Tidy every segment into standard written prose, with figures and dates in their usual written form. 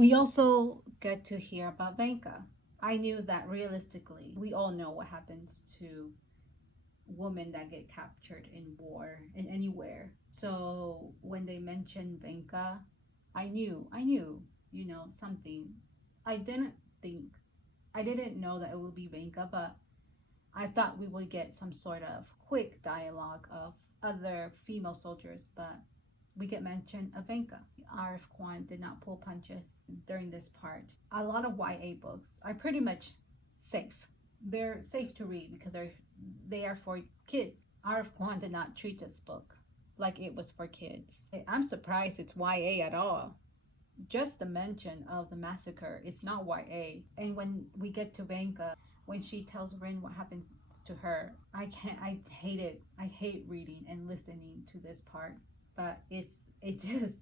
We also get to hear about Venka. I knew that realistically, we all know what happens to women that get captured in war in anywhere. So when they mentioned Venka, I knew, something. I didn't think, I didn't know that it would be Venka, but I thought we would get some sort of quick dialogue of other female soldiers, but we get mention of Venka. RF Kwan did not pull punches during this part. A lot of YA books are pretty much safe. They're safe to read because they are for kids. RF Kwan did not treat this book like it was for kids. I'm surprised it's YA at all. Just the mention of the massacre, it's not YA. And when we get to Venka, when she tells Rin what happens to her, I hate it. I hate reading and listening to this part. But it just,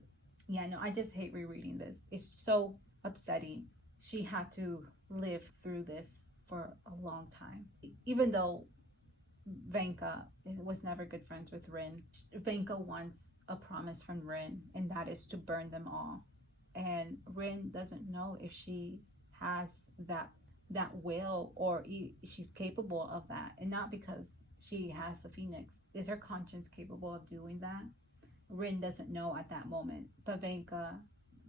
yeah, no, I just hate rereading this. It's so upsetting. She had to live through this for a long time. Even though Venka was never good friends with Rin, Venka wants a promise from Rin, and that is to burn them all. And Rin doesn't know if she has that will or she's capable of that, and not because she has the phoenix. Is her conscience capable of doing that? Rin doesn't know at that moment. But Venka,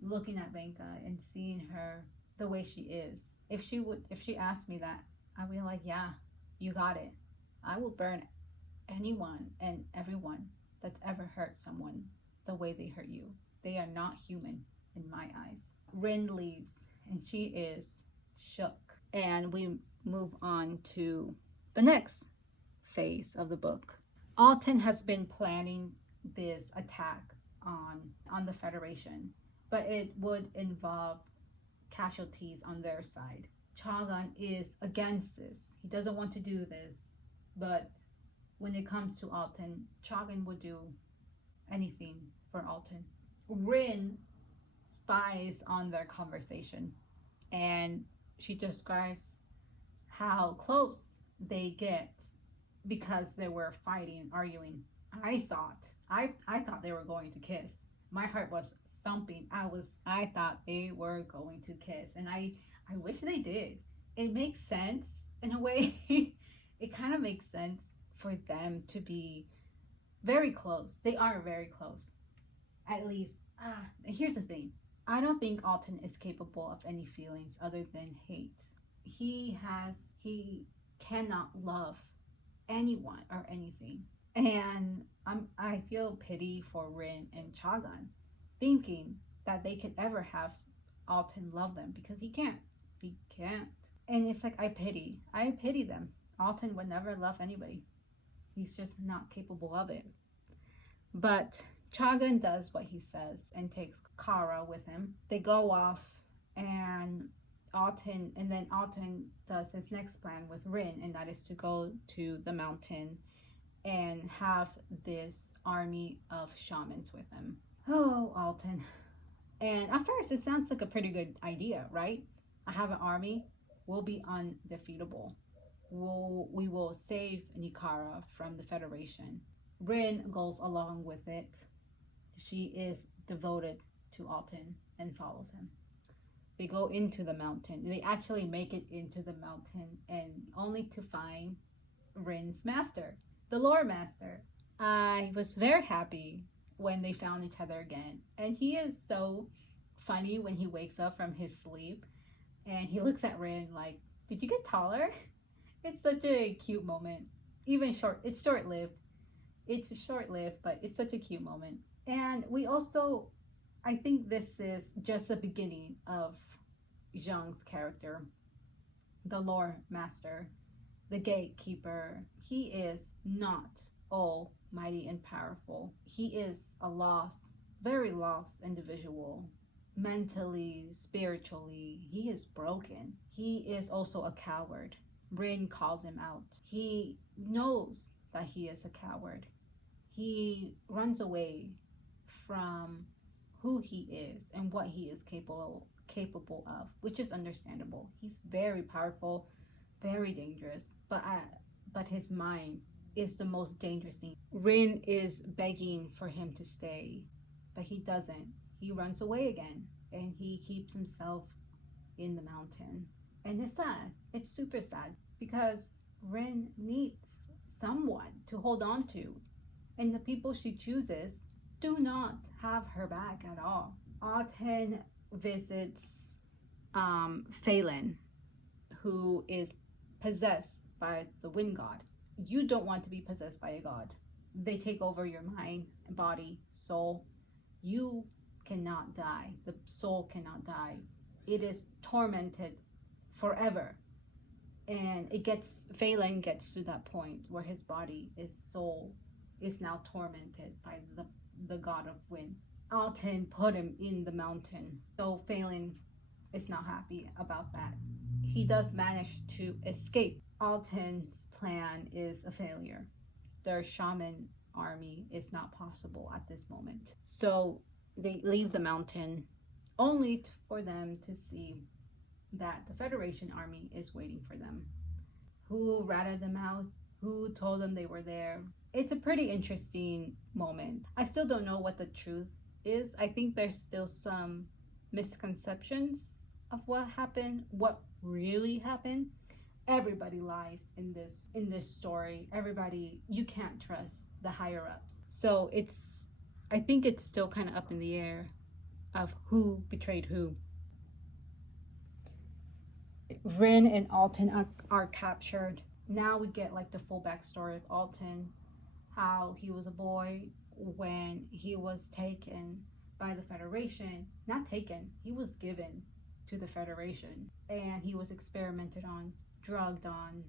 looking at Venka and seeing her the way she is, if she asked me that, I'd be like, yeah, you got it. I will burn anyone and everyone that's ever hurt someone the way they hurt you. They are not human in my eyes. Rin leaves and she is shook. And we move on to the next phase of the book. Alton has been planning this attack on the Federation, but it would involve casualties on their side. Chagan is against this. He doesn't want to do this, but when it comes to Alton, Chagan would do anything for Alton. Rin spies on their conversation, and she describes how close they get because they were fighting, arguing. I thought they were going to kiss. My heart was thumping. I thought they were going to kiss, and I wish they did. It makes sense in a way. It kind of makes sense for them to be very close. They are very close. At least, here's the thing. I don't think Alton is capable of any feelings other than hate. He cannot love anyone or anything. And I feel pity for Rin and Chagan, thinking that they could ever have Alton love them, because he can't. He can't. And it's like, I pity them. Alton would never love anybody. He's just not capable of it. But Chagan does what he says and takes Kara with him. They go off, and then Alton does his next plan with Rin, and that is to go to the mountain and have this army of shamans with him. Oh, Alton. And at first it sounds like a pretty good idea, right? I have an army. We'll be undefeatable. We will save Nikara from the Federation. Rin goes along with it. She is devoted to Alton and follows him. They go into the mountain. They actually make it into the mountain, and only to find Rin's master, the lore master. I was very happy when they found each other again. And he is so funny when he wakes up from his sleep and he looks at Rin like, did you get taller? It's such a cute moment. Even it's short-lived. It's short-lived, but it's such a cute moment. And we also, I think this is just the beginning of Zhang's character, the lore master, the gatekeeper. He is not almighty and powerful. He is a very lost individual. Mentally, spiritually, he is broken. He is also a coward. Rin calls him out. He knows that he is a coward. He runs away from who he is and what he is capable of, which is understandable. He's very powerful, very dangerous, but his mind is the most dangerous thing. Rin is begging for him to stay, but he doesn't. He runs away again. and he keeps himself in the mountain. And it's sad. It's super sad because Rin needs someone to hold on to, and the people she chooses do not have her back at all. Aten visits Phelan, who is possessed by the wind god. You don't want to be possessed by a god. They take over your mind, body, soul. You cannot die. The soul cannot die. It is tormented forever. And Phelan gets to that point where his soul is now tormented by the god of wind. Aten put him in the mountain. So Phelan is not happy about that. He does manage to escape. Aten's plan is a failure. Their shaman army is not possible at this moment. So they leave the mountain only for them to see that the Federation army is waiting for them. Who ratted them out? Who told them they were there? It's a pretty interesting moment. I still don't know what the truth is. I think there's still some misconceptions of what happened, what really happened. Everybody lies in this story. Everybody, you can't trust the higher ups. So I think it's still kind of up in the air of who betrayed who. Rin and Aten are captured. Now we get like the full backstory of Aten, how he was a boy when he was taken by the Federation. Not taken, he was given to the Federation, and he was experimented on, drugged on.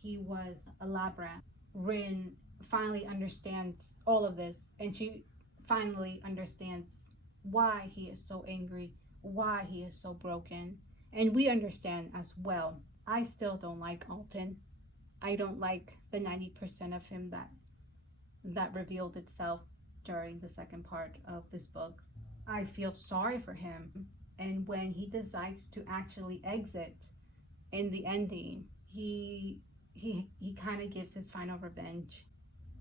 He was a lab rat. Rin finally understands all of this, and she finally understands why he is so angry, why he is so broken. And we understand as well. I still don't like Aten. I don't like the 90% of him that revealed itself during the second part of this book. I feel sorry for him. And when he decides to actually exit in the ending, he kind of gives his final revenge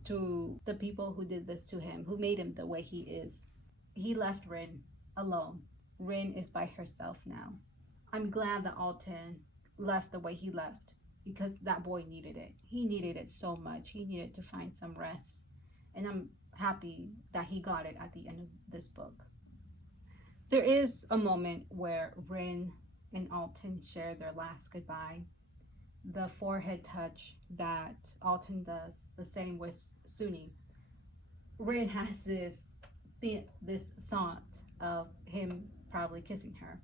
to the people who did this to him, who made him the way he is. He left Rin alone. Rin is by herself now. I'm glad that Aten left the way he left, because that boy needed it. He needed it so much. He needed to find some rest. And I'm happy that he got it at the end of this book. There is a moment where Rin and Aten share their last goodbye. The forehead touch that Aten does, the same with Sunni. Rin has this thought of him probably kissing her.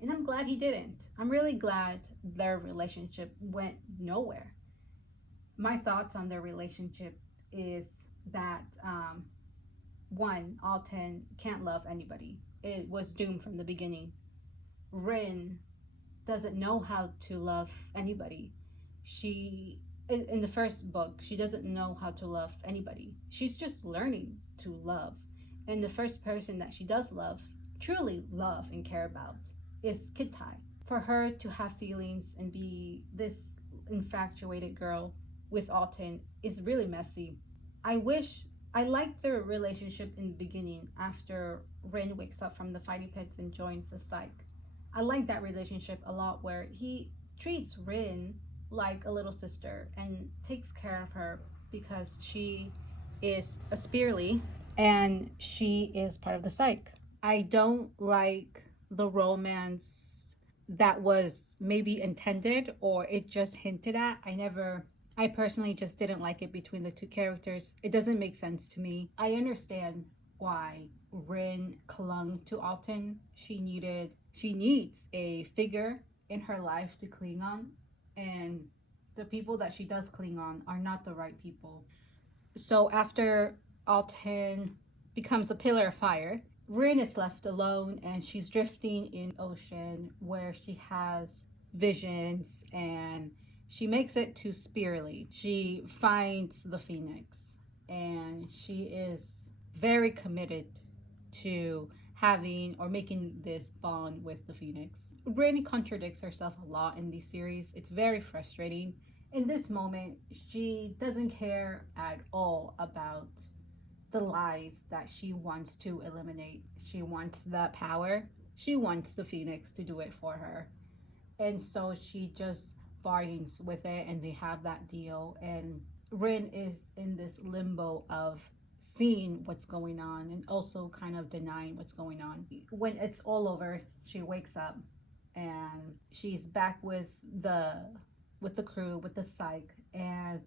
And I'm glad he didn't. I'm really glad their relationship went nowhere. My thoughts on their relationship is that, one, Aten can't love anybody. It was doomed from the beginning. Rin doesn't know how to love anybody. In the first book, she doesn't know how to love anybody. She's just learning to love. And the first person that she does love, truly love and care about, is Kittai. For her to have feelings and be this infatuated girl with Aten is really messy. I liked their relationship in the beginning after Rin wakes up from the fighting pits and joins the psych. I like that relationship a lot, where he treats Rin like a little sister and takes care of her because she is a Spearly and she is part of the psych. I don't like the romance that was maybe intended or it just hinted at. I personally just didn't like it between the two characters. It doesn't make sense to me. I understand why Rin clung to Aten. She needs a figure in her life to cling on, and the people that she does cling on are not the right people. So after Aten becomes a pillar of fire, Rin is left alone, and she's drifting in ocean where she has visions, and she makes it to Spearly. She finds the Phoenix, and she is very committed to having or making this bond with the Phoenix. Rin contradicts herself a lot in these series. It's very frustrating. In this moment, she doesn't care at all about the lives that she wants to eliminate. She wants that power. She wants the Phoenix to do it for her. And so she just bargains with it and they have that deal. And Rin is in this limbo of seeing what's going on and also kind of denying what's going on. When it's all over, she wakes up and she's back with the crew, with the psych, and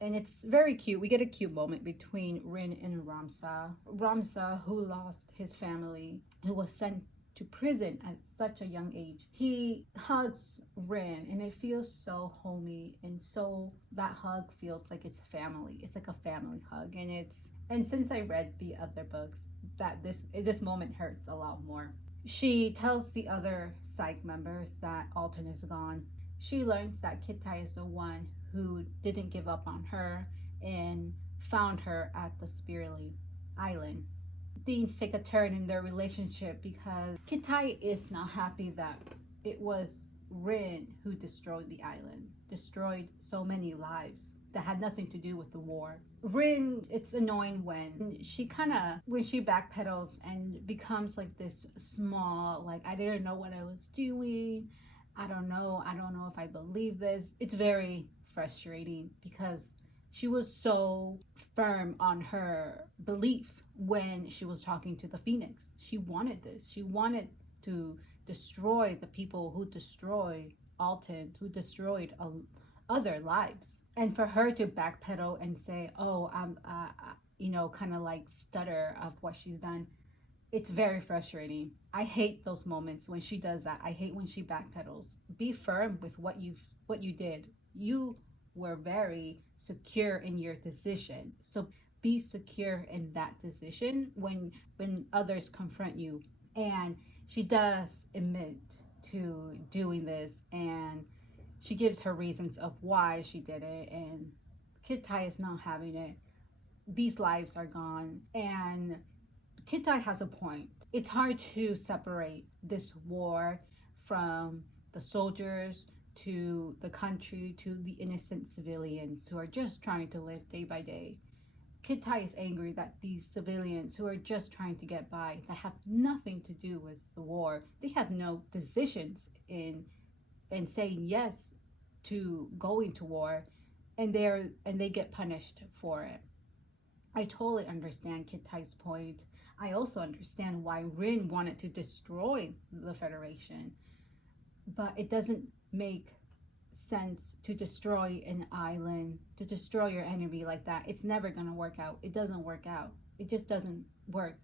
it's very cute. We get a cute moment between Rin and Ramsa. Ramsa, who lost his family, who was sent to prison at such a young age. He hugs Rin and it feels so homey, and so that hug feels like it's family. It's like a family hug, and since I read the other books, that this moment hurts a lot more. She tells the other psych members that Alton is gone. She learns that Kitai is the one who didn't give up on her and found her at the Spearly Island. Things take a turn in their relationship because Kitai is not happy that it was Rin who destroyed the island, destroyed so many lives that had nothing to do with the war. Rin, it's annoying when she backpedals and becomes like this small, like, I didn't know what I was doing. I don't know if I believe this. It's very frustrating because she was so firm on her belief when she was talking to the Phoenix. She wanted this. She wanted to destroy the people who destroyed Alton, who destroyed other lives. And for her to backpedal and say, "Oh, kind of like stutter of what she's done," it's very frustrating. I hate those moments when she does that. I hate when she backpedals. Be firm with what you did. You were very secure in your decision. So be secure in that decision when others confront you. And she does admit to doing this, and she gives her reasons of why she did it, and Kitai is not having it. These lives are gone, and Kitai has a point. It's hard to separate this war from the soldiers, to the country, to the innocent civilians who are just trying to live day by day. Kitai is angry that these civilians who are just trying to get by, that have nothing to do with the war, they have no decisions in saying yes to going to war, and they get punished for it. I totally understand Kitai's point. I also understand why Rin wanted to destroy the Federation, but it doesn't make sense to destroy an island, to destroy your enemy like that. It's never gonna work out. It doesn't work out. It just doesn't work.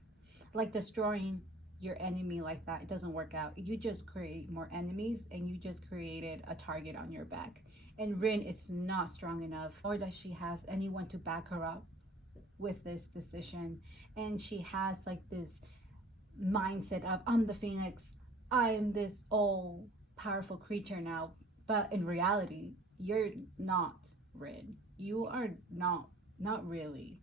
Like destroying your enemy like that, it doesn't work out. You just create more enemies and you just created a target on your back. And Rin is not strong enough, nor does she have anyone to back her up with this decision. And she has like this mindset of, I'm the Phoenix, I'm this all powerful creature now. But in reality, you're not Rin. You are not really.